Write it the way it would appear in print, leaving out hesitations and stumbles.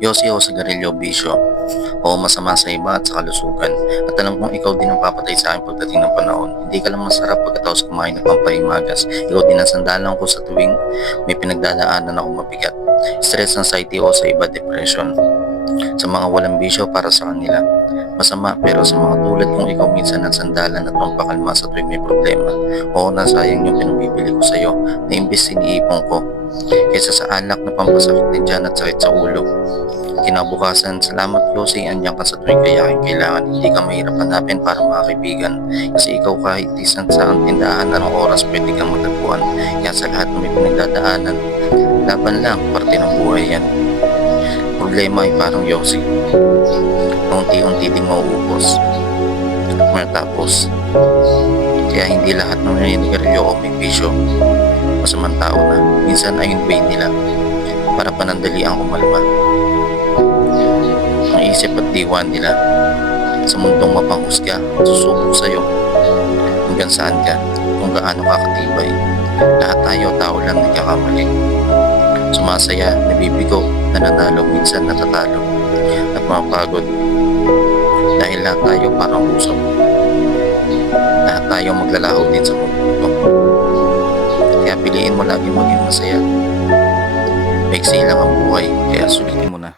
Yosi o sigarilyo bisyo. Oo, masama sa iba at sa kalusugan. At alam kong ikaw din ang papatay sa akin pagdating ng panahon. Hindi ka lang masarap pagkatapos kumain ng pampahimagas. Ikaw din ang sandalan ko sa tuwing may pinagdadaanan ako mabigat. Stress, anxiety o sa iba, depression. Sa mga walang bisyo para sa kanila. Masama, pero sa mga tulad kong ikaw minsan ang sandalan at pampakalma sa tuwing may problema. Oo, nasayang yung pinabibili ko sa'yo na imbis iniipon ko. Kaysa sa alak na pampasakit din dyan at sakit sa ulo. Kinabukasan, salamat Yossi, andiyan ka sa tuwing kayaking kailangan. Hindi ka mahirap hanapin para mga kaibigan. Kasi ikaw kahit isang sa ang tindahan, anong oras pwede kang matagpuan. Kaya sa lahat ng may pinagdadaanan, laban lang, parte ng buhay yan. Problema ay parang Yossi, unti-unti ding mauubos. Matapos, kaya hindi lahat ng naninigarilyo o may bisyo, masamang tao na. Minsan ay yung way nila para panandali ang kumalma. Ang isip at diwa nila sa mundong mapanghusga at susubok sa'yo hanggang saan ka, kung gaano kakatibay. Lahat tayo tao lang nagkakamali. Sumasaya, nabibigo, nananalo, minsan natatalo at mapagod. Dahil lahat tayo parang usap. Lahat tayo maglalaho din sa mundo. Kaya piliin mo lagi maging masaya. Maiksi lang ang buhay, kaya sulitin mo na.